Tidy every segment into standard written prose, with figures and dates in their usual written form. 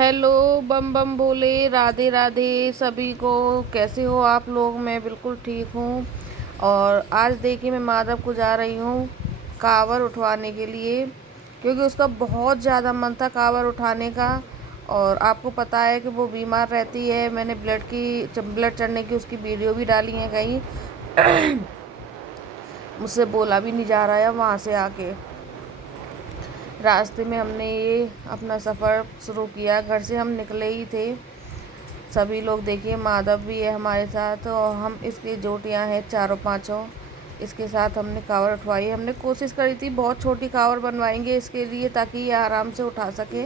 Hello, बम बम बोले, राधे राधे सभी को। कैसे हो आप लोग? मैं बिल्कुल ठीक हूँ। और आज देखिए, मैं माधव को जा रही हूँ कांवड़ उठवाने के लिए, क्योंकि उसका बहुत ज़्यादा मन था कांवड़ उठाने का। और आपको पता है कि वो बीमार रहती है। मैंने ब्लड चढ़ने की उसकी वीडियो भी डाली है कहीं। मुझसे बोला भी नहीं जा रहा है वहाँ से आके। रास्ते में हमने ये अपना सफ़र शुरू किया, घर से हम निकले ही थे। सभी लोग देखिए, माधव भी है हमारे साथ और हम इसकी जोटियां हैं चारों पांचों। इसके साथ हमने कांवड़ उठवाई। हमने कोशिश करी थी बहुत छोटी कांवड़ बनवाएंगे इसके लिए, ताकि ये आराम से उठा सके।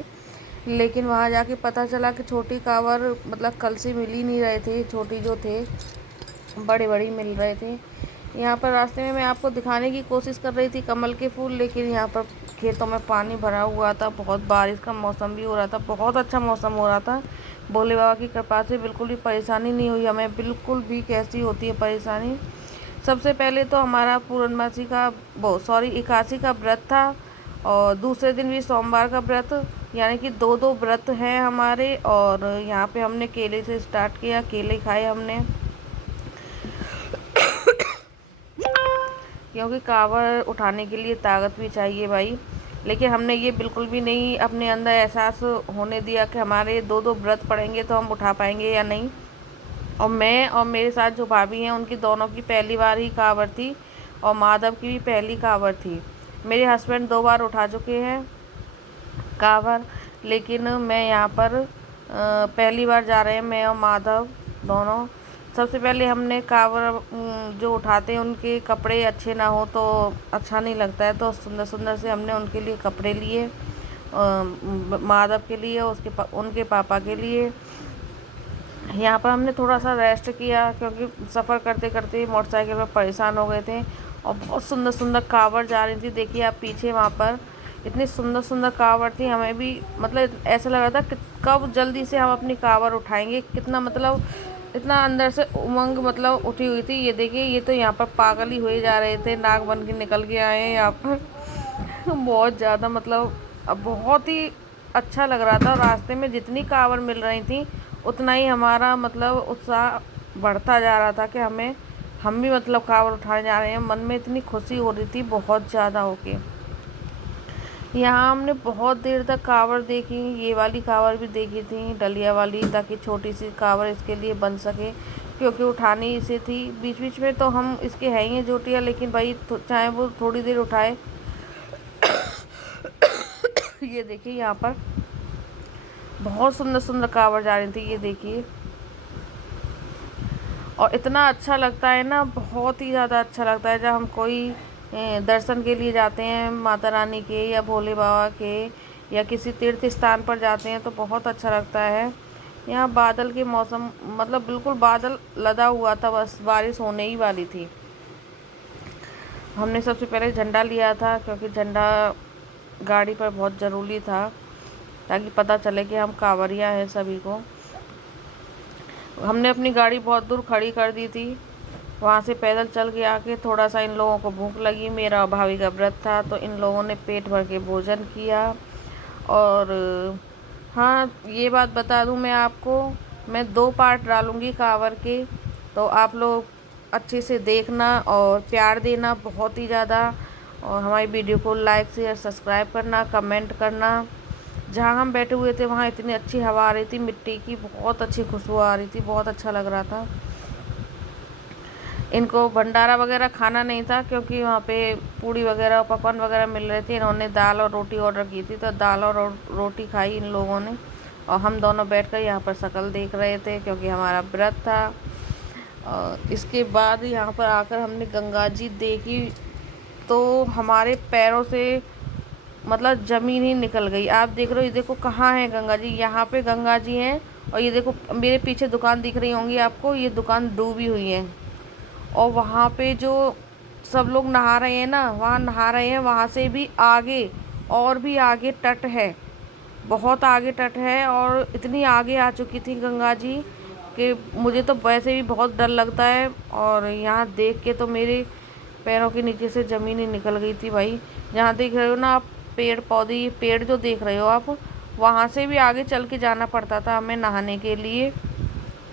लेकिन वहाँ जाके पता चला कि छोटी कांवड़ मतलब कल से मिल ही नहीं रहे थे। छोटी जो थे, बड़े बड़ी मिल रहे थे। यहाँ पर रास्ते में मैं आपको दिखाने की कोशिश कर रही थी कमल के फूल, लेकिन यहाँ पर खेतों में पानी भरा हुआ था। बहुत बारिश का मौसम भी हो रहा था, बहुत अच्छा मौसम हो रहा था। भोले बाबा की कृपा से बिल्कुल भी परेशानी नहीं हुई हमें, बिल्कुल भी। कैसी होती है परेशानी? सबसे पहले तो हमारा पूर्णमासी का वो सॉरी 81 का व्रत था, और दूसरे दिन भी सोमवार का व्रत, यानी कि दो दो व्रत हैं हमारे। और यहाँ पे हमने केले से स्टार्ट किया, केले खाए हमने, क्योंकि कांवड़ उठाने के लिए ताकत भी चाहिए भाई। लेकिन हमने ये बिल्कुल भी नहीं अपने अंदर एहसास होने दिया कि हमारे दो दो व्रत पड़ेंगे तो हम उठा पाएंगे या नहीं। और मैं और मेरे साथ जो भाभी हैं, उनकी दोनों की पहली बार ही कांवड़ थी, और माधव की भी पहली कांवड़ थी। मेरे हस्बैंड 2 बार उठा चुके हैं कांवड़, लेकिन मैं यहाँ पर पहली बार जा रहे हैं, मैं और माधव दोनों। सबसे पहले हमने कांवड़ जो उठाते हैं उनके कपड़े अच्छे ना हो तो अच्छा नहीं लगता है, तो सुंदर सुंदर से हमने उनके लिए कपड़े लिए, माधव के लिए, उनके पापा के लिए। यहाँ पर हमने थोड़ा सा रेस्ट किया, क्योंकि सफ़र करते करते मोटरसाइकिल पर परेशान हो गए थे। और बहुत सुंदर सुंदर कांवड़ जा रही थी। देखिए आप पीछे, वहाँ पर इतनी सुंदर सुंदर कांवड़ थी। हमें भी मतलब ऐसा लग रहा था कि कब जल्दी से हम अपनी कांवड़ उठाएंगे। कितना मतलब इतना अंदर से उमंग मतलब उठी हुई थी। ये देखिए, ये तो यहाँ पर पागल ही हुए जा रहे थे, नाक बन के निकल के आए हैं यहाँ पर। बहुत ज़्यादा मतलब अब बहुत ही अच्छा लग रहा था। रास्ते में जितनी कांवड़ मिल रही थी, उतना ही हमारा मतलब उत्साह बढ़ता जा रहा था कि हम भी मतलब कांवड़ उठाने जा रहे हैं। मन में इतनी खुशी हो रही थी बहुत ज़्यादा होके। यहाँ हमने बहुत देर तक कांवड़ देखी। ये वाली कांवड़ भी देखी थी, डलिया वाली, ताकि छोटी सी कांवड़ इसके लिए बन सके, क्योंकि उठानी इसे थी। बीच बीच में तो हम इसके हैं ही हैं जोटियाँ, लेकिन भाई चाहे वो थोड़ी देर उठाए। ये देखिए, यहाँ पर बहुत सुंदर सुंदर कांवड़ जा रही थी, ये देखिए। और इतना अच्छा लगता है ना, बहुत ही ज़्यादा अच्छा लगता है जब हम कोई दर्शन के लिए जाते हैं माता रानी के, या भोले बाबा के, या किसी तीर्थ स्थान पर जाते हैं, तो बहुत अच्छा लगता है। यहाँ बादल के मौसम मतलब बिल्कुल बादल लदा हुआ था, बस बारिश होने ही वाली थी। हमने सबसे पहले झंडा लिया था, क्योंकि झंडा गाड़ी पर बहुत ज़रूरी था, ताकि पता चले कि हम कांवरिया हैं सभी को। हमने अपनी गाड़ी बहुत दूर खड़ी कर दी थी। वहाँ से पैदल चल के आके थोड़ा सा इन लोगों को भूख लगी, मेरा भाभी का व्रत था, तो इन लोगों ने पेट भर के भोजन किया। और हाँ, ये बात बता दूँ मैं आपको, मैं 2 पार्ट डालूँगी कांवड़ के, तो आप लोग अच्छे से देखना और प्यार देना बहुत ही ज़्यादा। और हमारी वीडियो को लाइक शेयर सब्सक्राइब करना, कमेंट करना। जहाँ हम बैठे हुए थे वहाँ इतनी अच्छी हवा आ रही थी, मिट्टी की बहुत अच्छी खुशबू आ रही थी, बहुत अच्छा लग रहा था। इनको भंडारा वगैरह खाना नहीं था, क्योंकि वहाँ पे पूड़ी वगैरह पकवान वगैरह मिल रहे थे। इन्होंने दाल और रोटी ऑर्डर की थी, तो दाल और रोटी खाई इन लोगों ने। और हम दोनों बैठकर यहाँ पर शक्ल देख रहे थे, क्योंकि हमारा व्रत था। और इसके बाद यहाँ पर आकर हमने गंगा जी देखी, तो हमारे पैरों से मतलब ज़मीन ही निकल गई। आप देख रहे हो, ये देखो कहाँ है गंगा जी, यहाँ पे गंगा जी हैं। और ये देखो मेरे पीछे दुकान दिख रही होंगी आपको, ये दुकान डूबी हुई है। और वहाँ पे जो सब लोग नहा रहे हैं ना, वहाँ नहा रहे हैं, वहाँ से भी आगे और भी आगे तट है, बहुत आगे तट है। और इतनी आगे आ चुकी थी गंगा जी कि मुझे तो वैसे भी बहुत डर लगता है, और यहाँ देख के तो मेरे पैरों के नीचे से ज़मीन ही निकल गई थी भाई। जहाँ देख रहे हो ना आप पेड़ पौधे, ये पेड़ जो देख रहे हो आप, वहाँ से भी आगे चल के जाना पड़ता था हमें नहाने के लिए,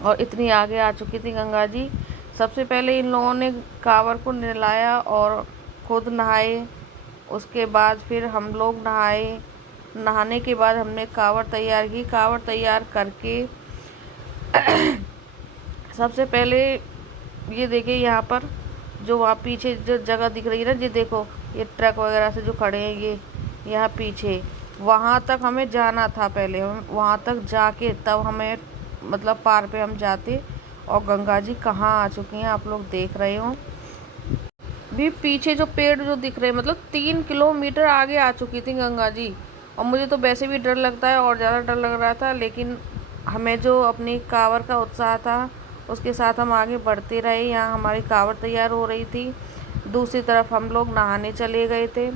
और इतनी आगे आ चुकी थी गंगा जी। सबसे पहले इन लोगों ने कांवर को नहलाया और खुद नहाए। उसके बाद फिर हम लोग नहाए। नहाने के बाद हमने कांवर तैयार की। कांवर तैयार करके सबसे पहले ये देखिए, यहाँ पर जो वहाँ पीछे जो जगह दिख रही है ना, ये देखो, ये ट्रक वगैरह से जो खड़े हैं, ये यहाँ पीछे वहाँ तक हमें जाना था। पहले हम वहाँ तक जाके तब हमें मतलब पार पे हम जाते। और गंगा जी कहाँ आ चुकी हैं आप लोग देख रहे हो। भी पीछे जो पेड़ जो दिख रहे हैं, मतलब 3 किलोमीटर आगे आ चुकी थी गंगा जी। और मुझे तो वैसे भी डर लगता है और ज़्यादा डर लग रहा था, लेकिन हमें जो अपनी कांवर का उत्साह था उसके साथ हम आगे बढ़ते रहे। यहाँ हमारी कांवर तैयार हो रही थी, दूसरी तरफ हम लोग नहाने चले गए थे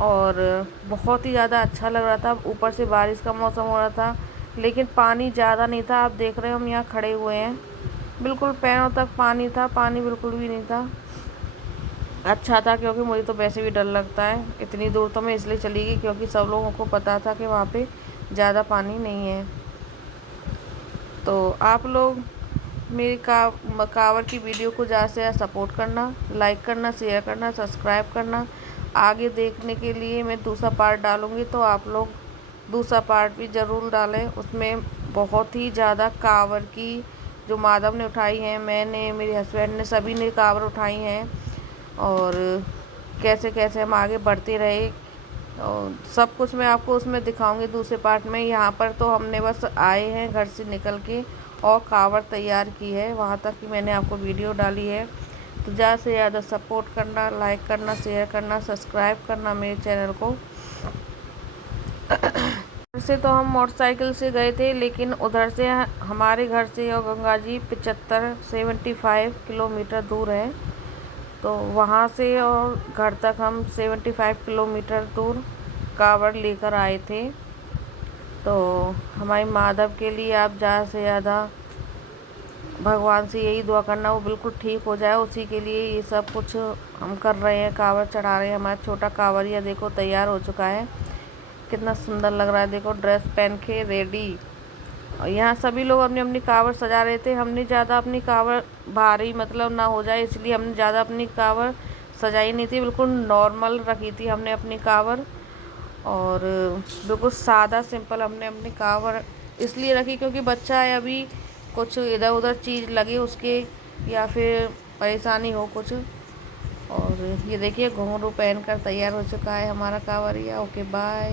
और बहुत ही ज़्यादा अच्छा लग रहा था। ऊपर से बारिश का मौसम हो रहा था, लेकिन पानी ज़्यादा नहीं था। आप देख रहे हो हम यहाँ खड़े हुए हैं, बिल्कुल पैरों तक पानी था, पानी बिल्कुल भी नहीं था। अच्छा था, क्योंकि मुझे तो वैसे भी डर लगता है। इतनी दूर तो मैं इसलिए चली गई क्योंकि सब लोगों को पता था कि वहाँ पे ज़्यादा पानी नहीं है। तो आप लोग मेरी कांवर की वीडियो को ज़्यादा से ज़्यादा सपोर्ट करना, लाइक करना, शेयर करना, सब्सक्राइब करना। आगे देखने के लिए मैं दूसरा पार्ट डालूँगी, तो आप लोग दूसरा पार्ट भी ज़रूर डालें। उसमें बहुत ही ज़्यादा कांवर की जो माधव ने उठाई हैं, मैंने, मेरे हस्बैंड ने, सभी ने कांवर उठाई हैं, और कैसे कैसे हम आगे बढ़ते रहे, और सब कुछ मैं आपको उसमें दिखाऊंगी दूसरे पार्ट में। यहाँ पर तो हमने बस आए हैं घर से निकल के और कांवर तैयार की है, वहाँ तक की मैंने आपको वीडियो डाली है। तो ज़्यादा से ज़्यादा सपोर्ट करना, लाइक करना, शेयर करना, सब्सक्राइब करना मेरे चैनल को। से तो हम मोटरसाइकिल से गए थे, लेकिन उधर से हमारे घर से और गंगा जी 75 किलोमीटर दूर है। तो वहाँ से और घर तक हम 75 किलोमीटर दूर कांवड़ लेकर आए थे। तो हमारे माधव के लिए आप ज़्यादा से ज़्यादा भगवान से यही दुआ करना वो बिल्कुल ठीक हो जाए, उसी के लिए ये सब कुछ हम कर रहे हैं, कांवड़ चढ़ा रहे हैं। हमारा छोटा कांवड़िया देखो तैयार हो चुका है, कितना सुंदर लग रहा है, देखो ड्रेस पहन के रेडी। और यहाँ सभी लोग अपनी अपनी कांवड़ सजा रहे थे। हमने ज़्यादा अपनी कांवड़ भारी मतलब ना हो जाए, इसलिए हमने ज़्यादा अपनी कांवड़ सजाई नहीं थी, बिल्कुल नॉर्मल रखी थी हमने अपनी कांवड़। और बिल्कुल सादा सिंपल हमने अपनी कांवड़ इसलिए रखी क्योंकि बच्चा है अभी, कुछ इधर उधर चीज़ लगे उसके या फिर परेशानी हो कुछ। और ये देखिए घुंघरू पहन कर तैयार हो चुका है हमारा कांवड़िया। Okay bye.